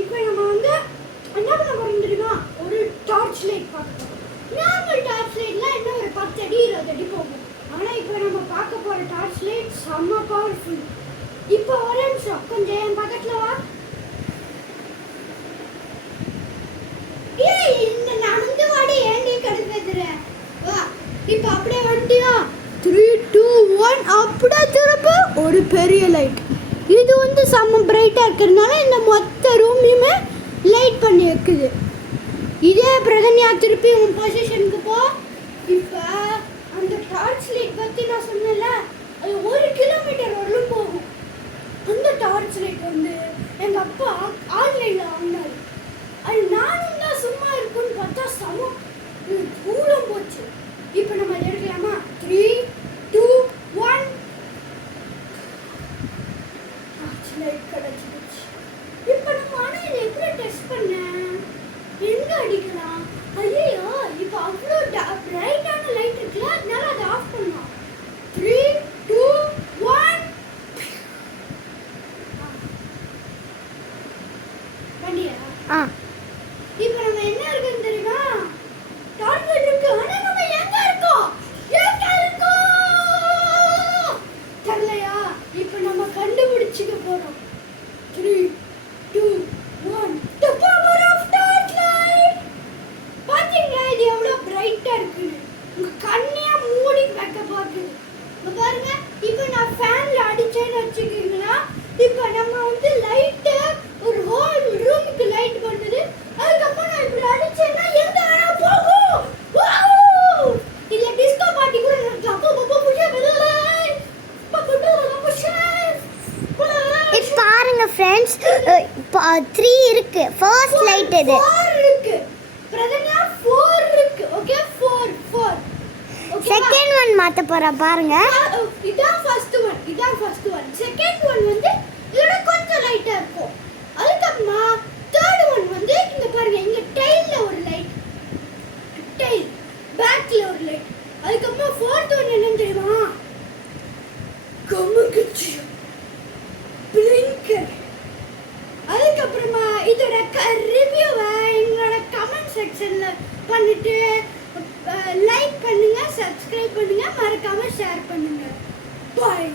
இப்போ நம்ம வந்து என்ன பண்ண போறோம் தெரியுமா? ஒரு டார்ச் லைட் பார்க்க போறோம். நார்மல் டார்ச் லைட்லாம் என்ன ஒரு 10 அடி 20 அடி போகும். ஆனா இப்போ நம்ம பார்க்க போற டார்ச் லைட் செம்ம பவர்ஃபுல். இப்போ ஒரு நிமிஷம் கொஞ்சம் என் பக்கத்துல வா. ஏய் இந்த நடந்து வாடி ஏண்டி கடுப்பேத்துற? வா இப்போ அப்படியே வந்துட்டியா? 3 2 1 அப்படியே திரும்ப ஒரு பெரிய லைட். இது வந்து செம்ம பிரைட்டாக இருக்கிறதுனால இந்த மொத்த ரூமையுமே லைட் பண்ணி வைக்குது. இதே பிரகன்யா திருப்பி உன் பொசிஷனுக்கு போ. இப்போ அந்த டார்ச் லைட் பற்றி நான் சொன்னேன்ல, அது 1 கிலோமீட்டர் வரலும் போகும். அந்த டார்ச் லைட் வந்து எங்கள் அப்பா ஆன்லைனில் வாங்கினாரு. அது நானும் தான் சும்மா இருக்குன்னு பார்த்தா சமம் தூரம் போச்சு. இப்போ நம்ம அதை எடுக்கலாமா? 3 2 1 டார்ச் லைட் கிடைச்சிடுச்சு. இப்போ நம்ம ஆனால் இதை எப்படி டெஸ்ட் பண்ண? எங்கே அடிக்கலாம்? ஐயோ இப்போ அவ்வளோ பிரைட்டான லைட் இருக்குல்ல, அதனால அதை ஆஃப் பண்ணலாம். 3 2 1 பண்ணியா? இப்போ நம்ம என்ன இருக்குன்னு தெரியுமா? டார்ச் லைட் இருக்கு. ஆனா நம்ம எங்க இருக்கோம்? எங்க இருக்கோம் தெரியலையா? இப்போ நம்ம கண்டுபிடிச்சுக்க போறோம். 3 2 1 the power of torch light. பாத்தீங்களா இது எவ்வளவு பிரைட்டா இருக்குன்னு? உங்க கண்ணையா மூடி வைக்க பாக்குது. இங்க பாருங்க. இப்போ நான் ஃபேன்ல அடிச்சேன்னு வச்சுக்கீங்களா, இப்போ நம்ம வந்து லைட் ஒரு ஹோல் ரூமுக்கு லைட் பண்ணுது. அதுக்கப்புறம் நான் இப்படி அடிச்சேன்னா எங்க வேணா போகும். வாவ்! இல்ல டிஸ்கோ பார்ட்டி கூட நடக்கலாம். இப்போ பாருங்க ஃப்ரெண்ட்ஸ், 3 இருக்கு. ஃபர்ஸ்ட் லைட் இது 4 இருக்கு. பிரதன்யா 4 இருக்கு. ஓகே 4 4. ஓகே செகண்ட் ஒன் மாத்த போறா பாருங்க. இதான் ஃபர்ஸ்ட் ஒன். செகண்ட் ஒன் வந்து இதோட கொஞ்சம் லைட்டா இருக்கும். அதுக்கப்புறமா தேர்ட் ஒன் வந்து இங்க பாருங்க, இங்க டைல்ல ஒரு லைட், டைல் பேக்ல ஒரு லைட். அதுக்கப்புறமா ஃபோர்த் ஒன் என்னன்னு தெரியுமா? கமுகுச்சி பிளிங்கர். அதுக்கப்புறமா இதோட ரிவ்யூவை எங்களோட கமெண்ட் செக்ஷன்ல பண்ணிட்டு லைக் பண்ணுங்க, சப்ஸ்கிரைப் பண்ணுங்க, மறக்காம ஷேர் பண்ணுங்க. பாய்.